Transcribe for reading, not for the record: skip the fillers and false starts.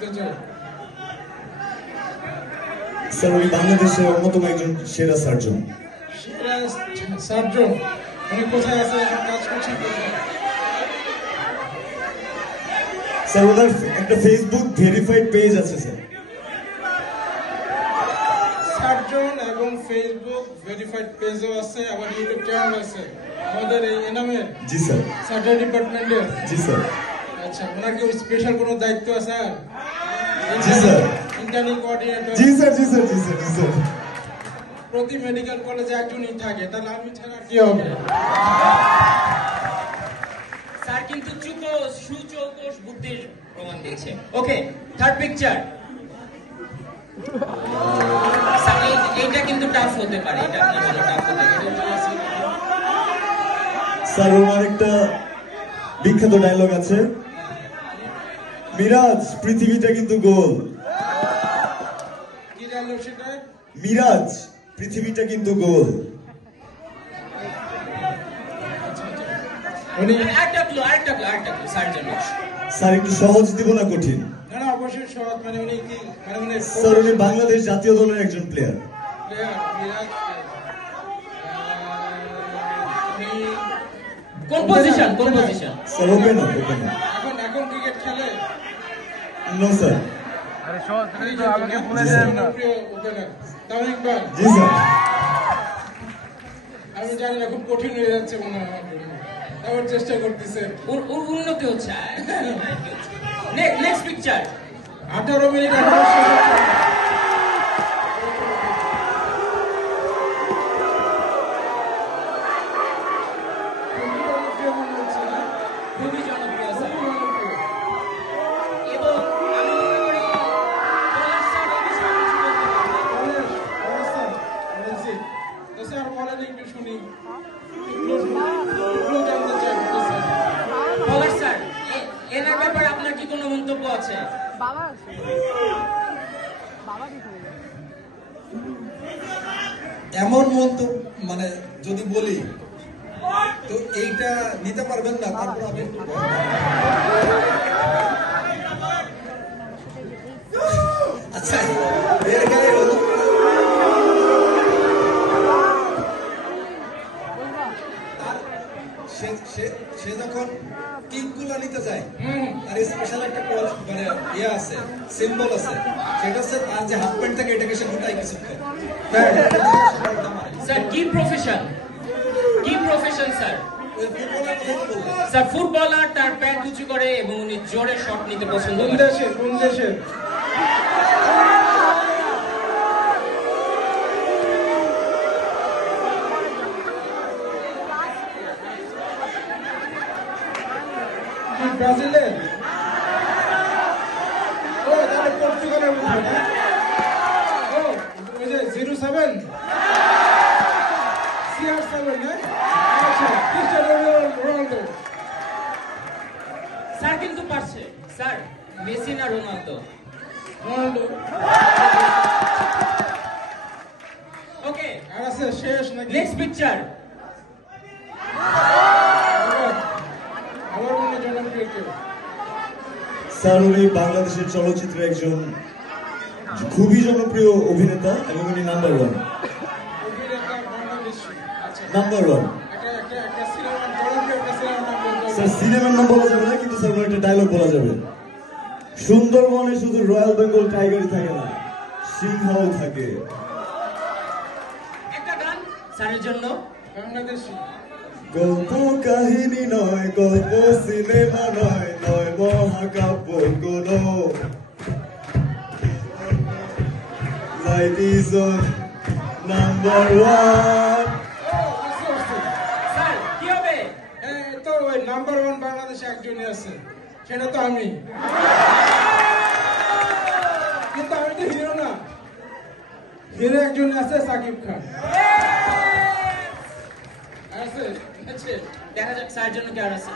শুনতে চাই। স্যার উনি বাংলাদেশের অন্যতম একজন সেরা সার্জন। সেরা সার্জন উনি কোথায় আছে, এখন কাজ করছেন কোথায়? স্যার ওনার একটা ফেসবুক ভেরিফাইড পেজ আছে স্যার। সার্জন এবং ফেসবুক ভেরিফাইড পেজও আছে, আবার ইউটিউব চ্যানেল আছে আমাদের এই এনামের। জি স্যার। সার্জারি ডিপার্টমেন্টের। জি স্যার। আচ্ছা, ওনার কি স্পেশাল কোনো দায়িত্ব আছে? জি স্যার। Internee coordinator. জি স্যার জি স্যার জি স্যার জি স্যার। প্রতি মেডিকেল কলেজে একজনই থাকে, তাহলে আমি ছাড়া কি হবে? স্যার কিন্তু সুচৌকস বুদ্ধির প্রমাণ দিয়েছে। ওকে, থার্ড পিকচার। এইটা কিন্তু টাফ হতে পারে, এটা আপনার জন্য টাফ হতে পারে। স্যার ওনার একটা বিখ্যাত ডায়লগ আছে, মিরাজ পৃথিবীটা কিন্তু গোল। কি ডায়লগ সেটা? মিরাজ পৃথিবীটা কিন্তু গোল। উনি আরেকটা ক্লু স্যারের জন্য। স্যার একটু সহজ দিব না কঠিন? না না, অবশ্যই সহজ। মানে উনি কি, মানে উনি স্যার উনি বাংলাদেশ জাতীয় দলের একজন প্লেয়ার। কোন পজিশন? Sir opener. এখন ক্রিকেট খেলে? No sir. আরে সহজ তো আমাকে বলে দেন না। ওপেনার তামিম ইকবাল। জি স্যার। আমি জানি না, খুব কঠিন হয়ে যাচ্ছে মনে হয় আমার জন্য। আবার চেষ্টা করতেছে, উন্নতি হচ্ছে। Next picture. 18 মিনিট এখনো শেষ হচ্ছে না। খুবই জনপ্রিয় স্যার। এবং আমি মনে করি পলাশ স্যার এই বিষয়ে কিছু বলতে পারবে। তো স্যার বলেন একটু শুনি, একটু জানতে চাই স্যার। পলাশ স্যার, এনার ব্যাপারে আপনার কি কোনো মন্তব্য আছে? এমন মন্তব্য মানে যদি বলি তো এইটা নিতে পারবেন না, তারপর আমি আচ্ছা এর গায়ে সে যখন কিকগুলো নিতে যায় আর স্পেশাল একটা মানে ইয়ে আছে, সিম্বল আছে, সেটা হচ্ছে তার যে হাফ প্যান্ট থাকে এটাকে সে গোটাই কিছু খায়। স্যার কি প্রফেশন স্যার? স্যার ফুটবলার, তার প্যান্ট উঁচু করে এবং উনি জোরে শট নিতে পছন্দ কোন করেন। দেশে? কোন দেশে? ব্রাজিলের? ও তাহলে পর্তুগালের মধ্যে না? ও ওই যে 07 CR7 না? আচ্ছা, ক্রিস্টিয়ানো রোনাল্ডো। স্যার কিন্তু পারছে স্যার, মেসি না রোনালদো? রোনাল্ডো। ওকে, আর আছে শেষ নাকি? Next picture. আমার মনে জনপ্রিয় কেউ? স্যার উনি বাংলাদেশের চলচ্চিত্রে একজন খুবই জনপ্রিয় অভিনেতা এবং উনি নাম্বার ওয়ান। অভিনেতা বাংলাদেশী। আচ্ছা, নাম্বার ওয়ান। একটা সিনেমা, জনপ্রিয় একটা সিনেমার নাম বলতে হবে। স্যার সিনেমার নাম বলা যাবে না, কিন্তু স্যার একটা ডায়লগ বলা যাবে, সুন্দরবনে শুধু রয়্যাল বেঙ্গল টাইগারই থাকে না, সিংহও থাকে। একটা গান স্যারের জন্য। বাংলাদেশী। গল্প কাহিনী নয়, গল্প সিনেমা নয়, নয় মহাকাব্য কোনো, life is number one. Sir কি হবে? তো ওই নাম্বার ওয়ান বাংলাদেশে একজনই আছে, সেটা তো আমি। কিন্তু আমি তো হিরো না, হিরো একজন আছে, সাকিব খান আছে। দেখা যাক স্যারের জন্য কি আর আছে।